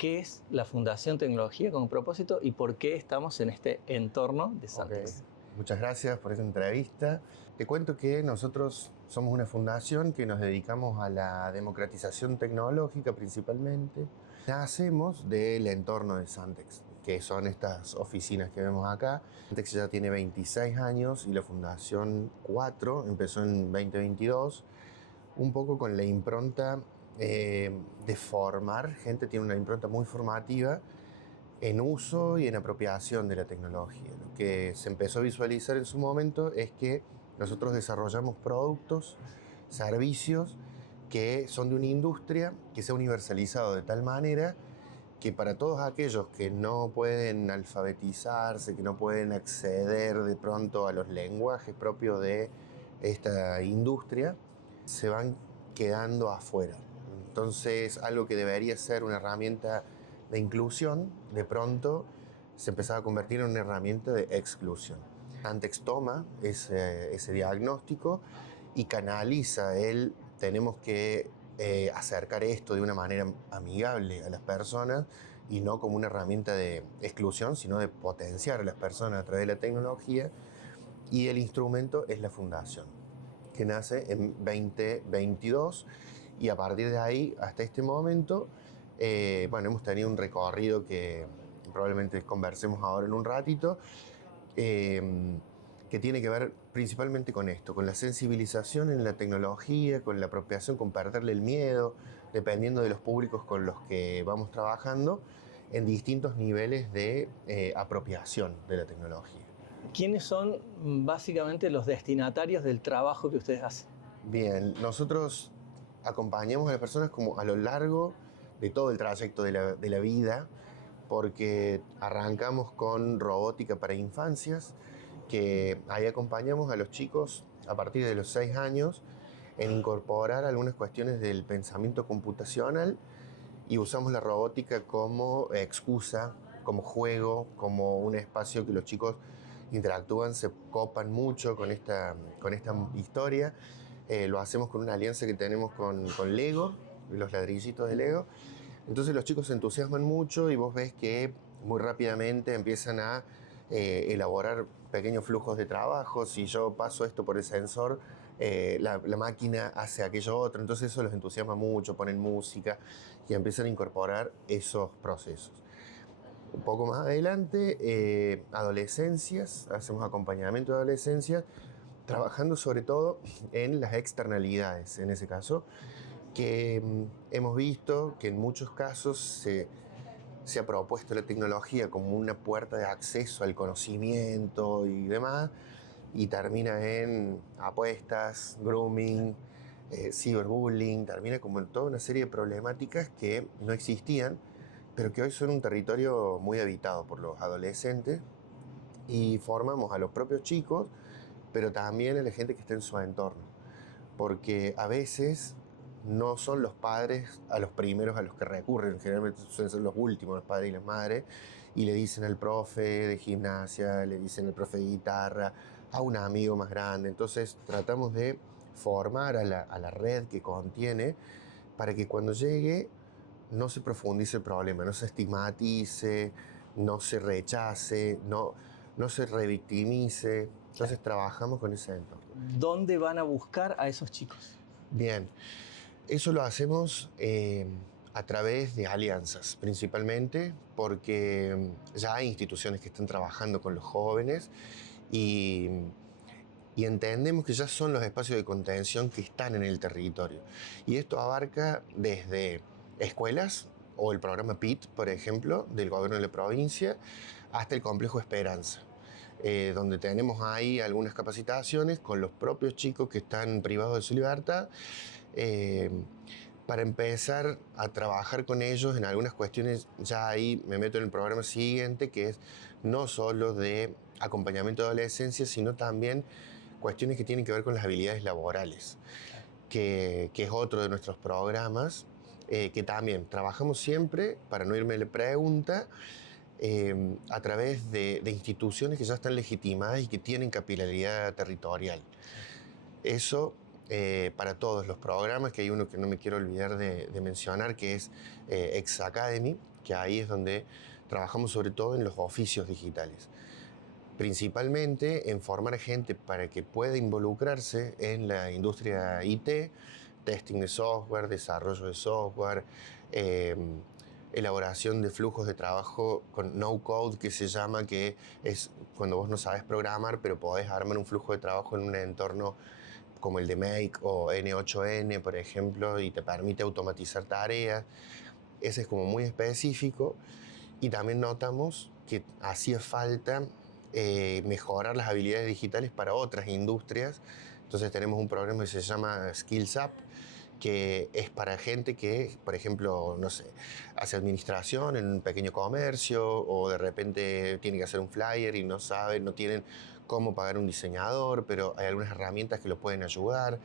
qué es la Fundación Tecnología con Propósito y por qué estamos en este entorno de Santex. Okay. Muchas gracias por esta entrevista. Te cuento que nosotros somos una fundación que nos dedicamos a la democratización tecnológica principalmente. Nacemos del entorno de Santex, que son estas oficinas que vemos acá. Santex ya tiene 26 años y la Fundación 4 empezó en 2022, un poco con la impronta de formar. Gente tiene una impronta muy formativa en uso y en apropiación de la tecnología. Lo que se empezó a visualizar en su momento es que nosotros desarrollamos productos, servicios que son de una industria que se ha universalizado de tal manera que para todos aquellos que no pueden alfabetizarse, que no pueden acceder de pronto a los lenguajes propios de esta industria, se van quedando afuera. Entonces, algo que debería ser una herramienta de inclusión, de pronto se empezaba a convertir en una herramienta de exclusión. Santex toma ese diagnóstico y canaliza el tenemos que acercar esto de una manera amigable a las personas y no como una herramienta de exclusión, sino de potenciar a las personas a través de la tecnología. Y el instrumento es la fundación, que nace en 2022 y a partir de ahí hasta este momento, hemos tenido un recorrido que probablemente conversemos ahora en un ratito, que tiene que ver principalmente con esto, con la sensibilización en la tecnología, con la apropiación, con perderle el miedo, dependiendo de los públicos con los que vamos trabajando, en distintos niveles de apropiación de la tecnología. ¿Quiénes son básicamente los destinatarios del trabajo que ustedes hacen? Bien, nosotros acompañamos a las personas como a lo largo de todo el trayecto de la vida, porque arrancamos con robótica para infancias, que ahí acompañamos a los chicos a partir de los 6 años en incorporar algunas cuestiones del pensamiento computacional y usamos la robótica como excusa, como juego, como un espacio que los chicos interactúan, se copan mucho con esta historia. Lo hacemos con una alianza que tenemos con Lego, los ladrillitos de Lego. Entonces los chicos se entusiasman mucho y vos ves que muy rápidamente empiezan a elaborar pequeños flujos de trabajo. Si yo paso esto por el sensor, la máquina hace aquello otro. Entonces eso los entusiasma mucho, ponen música y empiezan a incorporar esos procesos. Un poco más adelante, adolescencias, hacemos acompañamiento de adolescencias, trabajando sobre todo en las externalidades, en ese caso, que hemos visto que en muchos casos se ha propuesto la tecnología como una puerta de acceso al conocimiento y demás, y termina en apuestas, grooming, ciberbullying, termina como en toda una serie de problemáticas que no existían, pero que hoy son un territorio muy habitado por los adolescentes, y formamos a los propios chicos, pero también a la gente que está en su entorno, porque a veces no son los padres a los primeros a los que recurren, generalmente suelen ser los últimos, los padres y las madres, y le dicen al profe de gimnasia, le dicen al profe de guitarra, a un amigo más grande. Entonces tratamos de formar a la red que contiene para que cuando llegue no se profundice el problema, no se estigmatice, no se rechace, no se revictimice. Entonces trabajamos con ese entorno. ¿Dónde van a buscar a esos chicos? Bien, eso lo hacemos a través de alianzas, principalmente porque ya hay instituciones que están trabajando con los jóvenes y, y entendemos que ya son los espacios de contención que están en el territorio. Y esto abarca desde escuelas o el programa PIT, por ejemplo, del gobierno de la provincia, hasta el complejo Esperanza, donde tenemos ahí algunas capacitaciones con los propios chicos que están privados de su libertad, para empezar a trabajar con ellos en algunas cuestiones. Ya ahí me meto en el programa siguiente, que es no solo de acompañamiento de adolescencia, sino también cuestiones que tienen que ver con las habilidades laborales, que es otro de nuestros programas, que también trabajamos siempre, para no irme de la pregunta, a través de instituciones que ya están legitimadas y que tienen capilaridad territorial. Eso para todos los programas, que hay uno que no me quiero olvidar de mencionar, que es X Academy, que ahí es donde trabajamos sobre todo en los oficios digitales. Principalmente en formar a gente para que pueda involucrarse en la industria IT, testing de software, desarrollo de software, eh, elaboración de flujos de trabajo con no-code, que se llama, que es cuando vos no sabes programar, pero podés armar un flujo de trabajo en un entorno como el de Make o N8N, por ejemplo, y te permite automatizar tareas. Ese es como muy específico. Y también notamos que hacía falta mejorar las habilidades digitales para otras industrias. Entonces tenemos un programa que se llama Skills Up, que es para gente que, por ejemplo, no sé, hace administración en un pequeño comercio o de repente tiene que hacer un flyer y no sabe, no tienen cómo pagar un diseñador, pero hay algunas herramientas que los pueden ayudar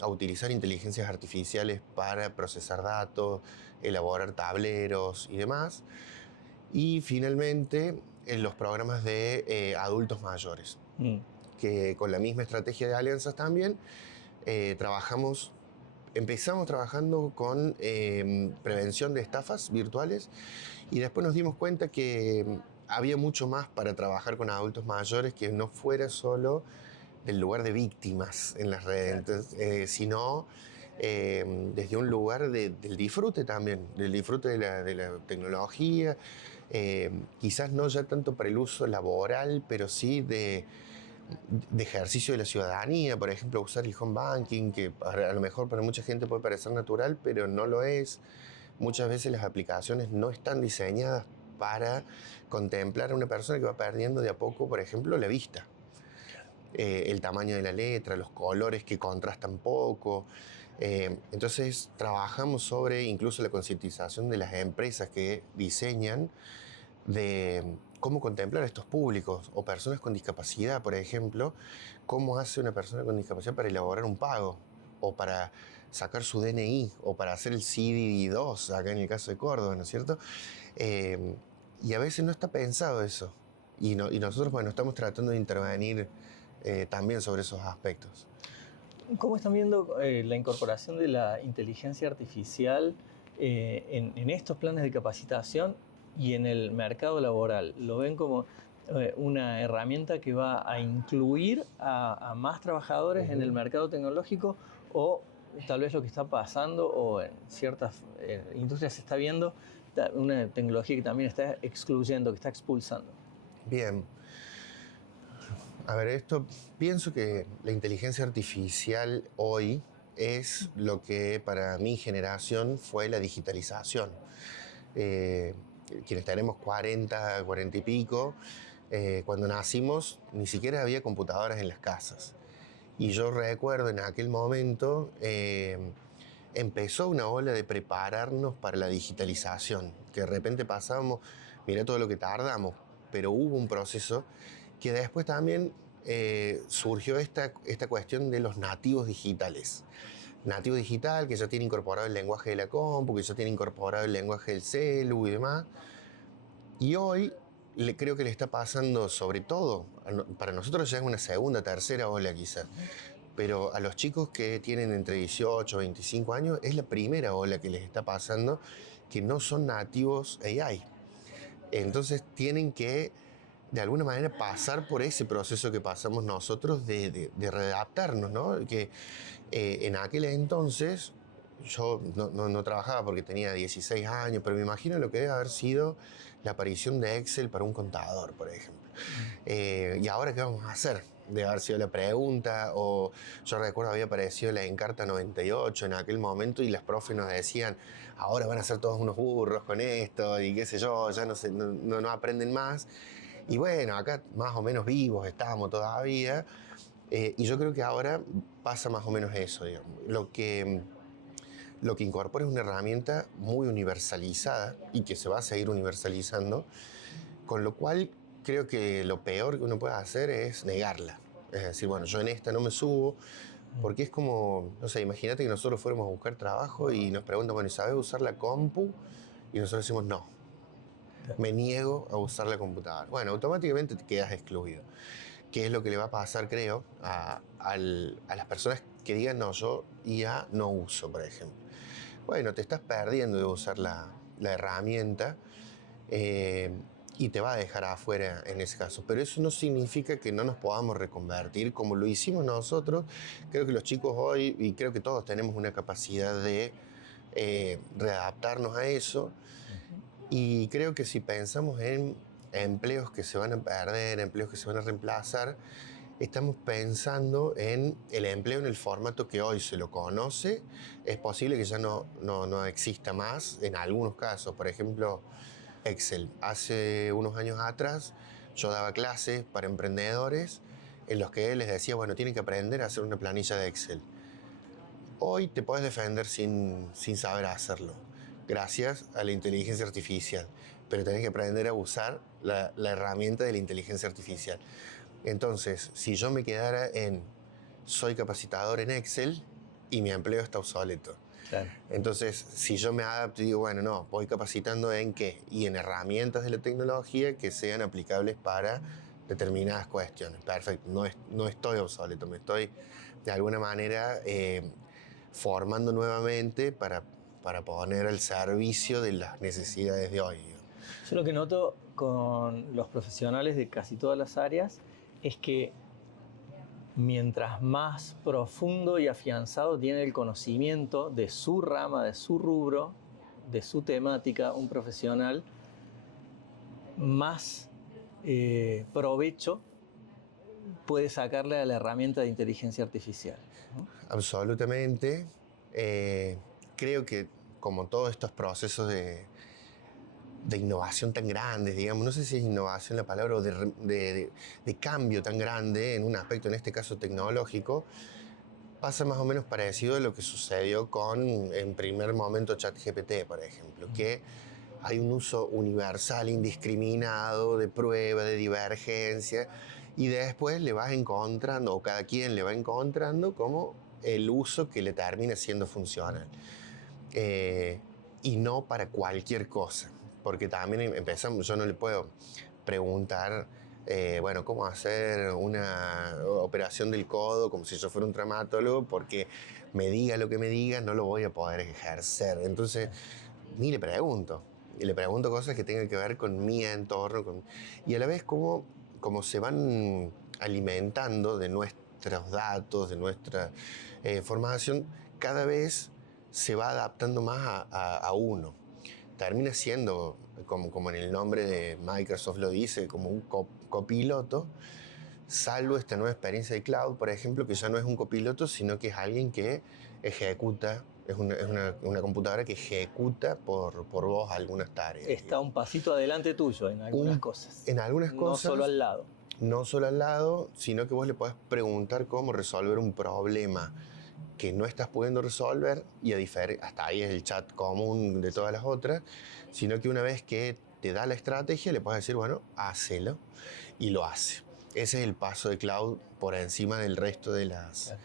a utilizar inteligencias artificiales para procesar datos, elaborar tableros y demás. Y finalmente, en los programas de adultos mayores, que con la misma estrategia de alianzas también empezamos trabajando con prevención de estafas virtuales y después nos dimos cuenta que había mucho más para trabajar con adultos mayores que no fuera solo del lugar de víctimas en las redes, entonces, sino desde un lugar del disfrute también, del disfrute de la tecnología, quizás no ya tanto para el uso laboral, pero sí de ejercicio de la ciudadanía, por ejemplo, usar el home banking, que a lo mejor para mucha gente puede parecer natural, pero no lo es. Muchas veces las aplicaciones no están diseñadas para contemplar a una persona que va perdiendo de a poco, por ejemplo, la vista. El tamaño de la letra, los colores que contrastan poco. Entonces trabajamos sobre incluso la concientización de las empresas que diseñan de cómo contemplar a estos públicos o personas con discapacidad, por ejemplo, cómo hace una persona con discapacidad para elaborar un pago o para sacar su DNI o para hacer el CDD2, acá en el caso de Córdoba, ¿no es cierto? Y a veces no está pensado eso. Y nosotros, bueno, estamos tratando de intervenir también sobre esos aspectos. ¿Cómo están viendo la incorporación de la inteligencia artificial en estos planes de capacitación y en el mercado laboral? ¿Lo ven como una herramienta que va a incluir a más trabajadores en el mercado tecnológico, o tal vez lo que está pasando o en ciertas industrias se está viendo una tecnología que también está excluyendo, que está expulsando? Bien. A ver, pienso que la inteligencia artificial hoy es lo que para mi generación fue la digitalización. Quienes tenemos 40, 40 y pico, cuando nacimos ni siquiera había computadoras en las casas. Y yo recuerdo en aquel momento empezó una ola de prepararnos para la digitalización, que de repente pasábamos, mira todo lo que tardamos, pero hubo un proceso que después también surgió esta cuestión de los nativos digitales. Nativo digital, que ya tiene incorporado el lenguaje de la compu, que ya tiene incorporado el lenguaje del celu y demás. Y hoy creo que le está pasando, sobre todo, para nosotros ya es una segunda, tercera ola quizás, pero a los chicos que tienen entre 18 y 25 años es la primera ola que les está pasando, que no son nativos AI. Entonces tienen que, de alguna manera, pasar por ese proceso que pasamos nosotros de readaptarnos, ¿no? Que en aquel entonces yo no trabajaba porque tenía 16 años, pero me imagino lo que debe haber sido la aparición de Excel para un contador, por ejemplo. ¿Y ahora qué vamos a hacer? Debe haber sido la pregunta, o yo recuerdo había aparecido la Encarta 98 en aquel momento y las profes nos decían, ahora van a ser todos unos burros con esto y qué sé yo, ya no aprenden más. Y bueno, acá más o menos vivos estamos todavía, y yo creo que ahora pasa más o menos eso, digamos. Lo que incorpora es una herramienta muy universalizada y que se va a seguir universalizando, con lo cual creo que lo peor que uno puede hacer es negarla. Es decir, bueno, yo en esta no me subo, porque es como, no sé, imagínate que nosotros fuéramos a buscar trabajo y nos preguntan, bueno, ¿sabes usar la compu? Y nosotros decimos, no, me niego a usar la computadora. Bueno, automáticamente te quedas excluido. ¿Qué es lo que le va a pasar, creo, a las personas que digan, no, yo IA no uso, por ejemplo? Bueno, te estás perdiendo de usar la la herramienta, y te va a dejar afuera en ese caso. Pero eso no significa que no nos podamos reconvertir como lo hicimos nosotros. Creo que los chicos hoy, y creo que todos tenemos una capacidad de readaptarnos a eso. Y creo que si pensamos en empleos que se van a perder, empleos que se van a reemplazar, estamos pensando en el empleo en el formato que hoy se lo conoce. Es posible que ya no exista más en algunos casos. Por ejemplo, Excel. Hace unos años atrás yo daba clases para emprendedores en los que les decía, bueno, tienen que aprender a hacer una planilla de Excel. Hoy te puedes defender sin saber hacerlo, gracias a la inteligencia artificial, pero tenés que aprender a usar la herramienta de la inteligencia artificial. Entonces, si yo me quedara en soy capacitador en Excel y mi empleo está obsoleto. Claro. Entonces, si yo me adapto y digo, bueno, no, voy capacitando en qué y en herramientas de la tecnología que sean aplicables para determinadas cuestiones. Perfecto, no estoy obsoleto, me estoy de alguna manera formando nuevamente para poner al servicio de las necesidades de hoy. Yo lo que noto con los profesionales de casi todas las áreas es que mientras más profundo y afianzado tiene el conocimiento de su rama, de su rubro, de su temática, un profesional, más provecho puede sacarle a la herramienta de inteligencia artificial, ¿no? Absolutamente. Creo que como todos estos procesos de innovación tan grandes, digamos, no sé si es innovación la palabra, o de cambio tan grande en un aspecto, en este caso tecnológico, pasa más o menos parecido a lo que sucedió con, en primer momento, ChatGPT, por ejemplo, que hay un uso universal, indiscriminado, de prueba, de divergencia, y después le vas encontrando, o cada quien le va encontrando, como el uso que le termina siendo funcional. Y no para cualquier cosa, porque también empezamos, yo no le puedo preguntar, bueno, cómo hacer una operación del codo como si yo fuera un traumatólogo, porque me diga lo que me diga, no lo voy a poder ejercer. Entonces, ni le pregunto. Y le pregunto cosas que tengan que ver con mi entorno, y a la vez cómo se van alimentando de nuestros datos, de nuestra formación, cada vez se va adaptando más a uno. Termina siendo, como en el nombre de Microsoft lo dice, como un copiloto, salvo esta nueva experiencia de cloud, por ejemplo, que ya no es un copiloto, sino que es alguien que ejecuta, es una computadora que ejecuta por vos algunas tareas. Está un pasito adelante tuyo en algunas cosas. En algunas cosas. No solo al lado. No solo al lado, sino que vos le podés preguntar cómo resolver un problema que no estás pudiendo resolver, y hasta ahí es el chat común de todas las otras, sino que una vez que te da la estrategia, le puedes decir, bueno, hacelo, y lo hace. Ese es el paso de cloud por encima del resto de las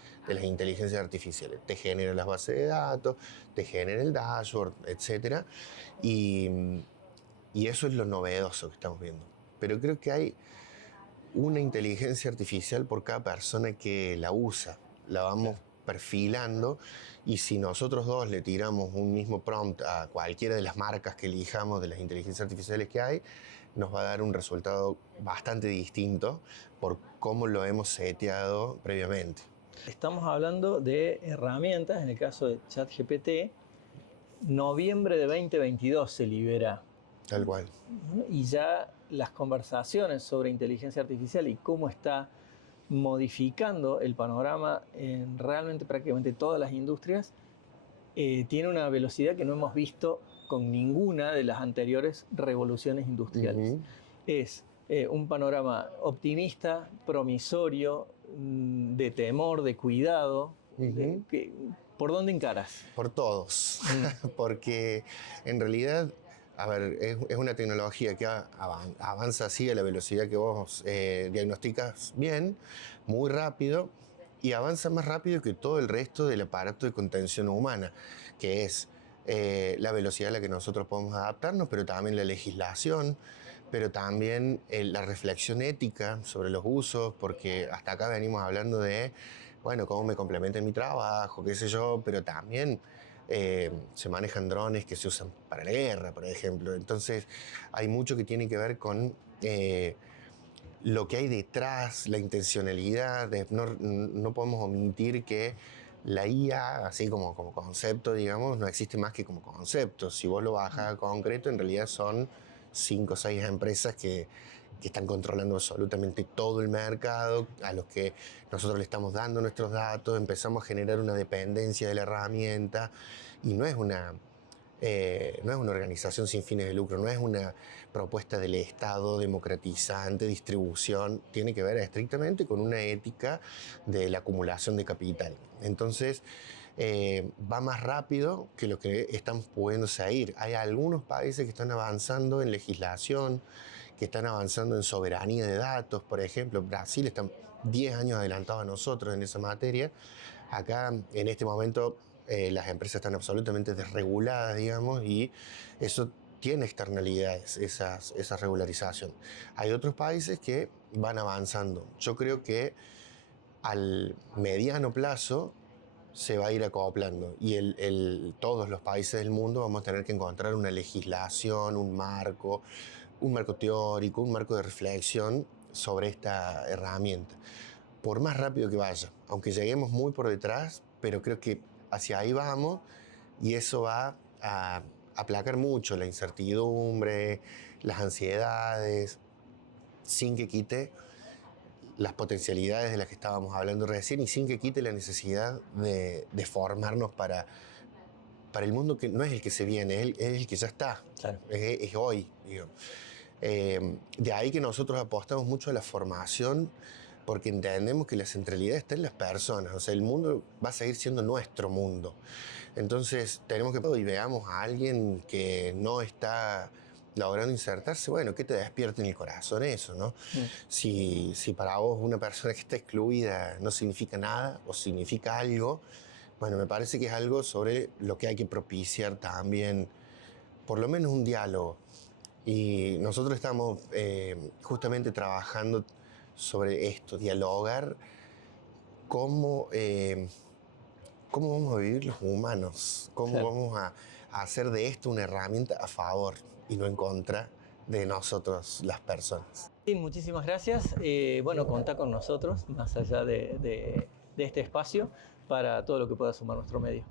inteligencias artificiales. Te genera las bases de datos, te genera el dashboard, etc. Y eso es lo novedoso que estamos viendo. Pero creo que hay una inteligencia artificial por cada persona que la usa. La vamos perfilando, y si nosotros dos le tiramos un mismo prompt a cualquiera de las marcas que elijamos de las inteligencias artificiales que hay, nos va a dar un resultado bastante distinto por cómo lo hemos seteado previamente. Estamos hablando de herramientas, en el caso de ChatGPT, noviembre de 2022 se libera. Tal cual. Y ya las conversaciones sobre inteligencia artificial y cómo está modificando el panorama en realmente prácticamente todas las industrias, tiene una velocidad que no hemos visto con ninguna de las anteriores revoluciones industriales. Es un panorama optimista, promisorio, de temor, de cuidado. ¿Por dónde encaras? Por todos, porque en realidad, a ver, es una tecnología que avanza así a la velocidad que vos diagnosticas bien, muy rápido, y avanza más rápido que todo el resto del aparato de contención humana, que es la velocidad a la que nosotros podemos adaptarnos, pero también la legislación, pero también la reflexión ética sobre los usos, porque hasta acá venimos hablando de, bueno, cómo me complementa en mi trabajo, qué sé yo, pero también se manejan drones que se usan para la guerra, por ejemplo. Entonces hay mucho que tiene que ver con lo que hay detrás, la intencionalidad. No podemos omitir que la IA, así como concepto, digamos, no existe más que como concepto. Si vos lo bajás a concreto, en realidad son 5 o 6 empresas que están controlando absolutamente todo el mercado, a los que nosotros le estamos dando nuestros datos, empezamos a generar una dependencia de la herramienta, y no es una organización sin fines de lucro, no es una propuesta del Estado democratizante, distribución, tiene que ver estrictamente con una ética de la acumulación de capital. Entonces, va más rápido que lo que estamos pudiéndose ir. Hay algunos países que están avanzando en legislación, que están avanzando en soberanía de datos, por ejemplo. Brasil está 10 años adelantado a nosotros en esa materia. Acá, en este momento, las empresas están absolutamente desreguladas, digamos, y eso tiene externalidades, esa regularización. Hay otros países que van avanzando. Yo creo que al mediano plazo se va a ir acoplando, y todos los países del mundo vamos a tener que encontrar una legislación, un marco teórico, un marco de reflexión sobre esta herramienta. Por más rápido que vaya, aunque lleguemos muy por detrás, pero creo que hacia ahí vamos, y eso va a aplacar mucho la incertidumbre, las ansiedades, sin que quite las potencialidades de las que estábamos hablando recién, y sin que quite la necesidad de formarnos para el mundo que no es el que se viene, es el que ya está, Claro. es hoy, digo. De ahí que nosotros apostamos mucho a la formación, porque entendemos que la centralidad está en las personas. O sea, el mundo va a seguir siendo nuestro mundo. Entonces tenemos que, y veamos a alguien que no está logrando insertarse, bueno, ¿qué te despierta en el corazón eso, no? Si para vos una persona que está excluida no significa nada o significa algo, bueno, me parece que es algo sobre lo que hay que propiciar también, por lo menos un diálogo. Y nosotros estamos justamente trabajando sobre esto, dialogar cómo, cómo vamos a vivir los humanos, cómo Claro. vamos a hacer de esto una herramienta a favor y no en contra de nosotros, las personas. Sí, muchísimas gracias. Bueno, contá con nosotros, más allá de este espacio, para todo lo que pueda sumar nuestro medio.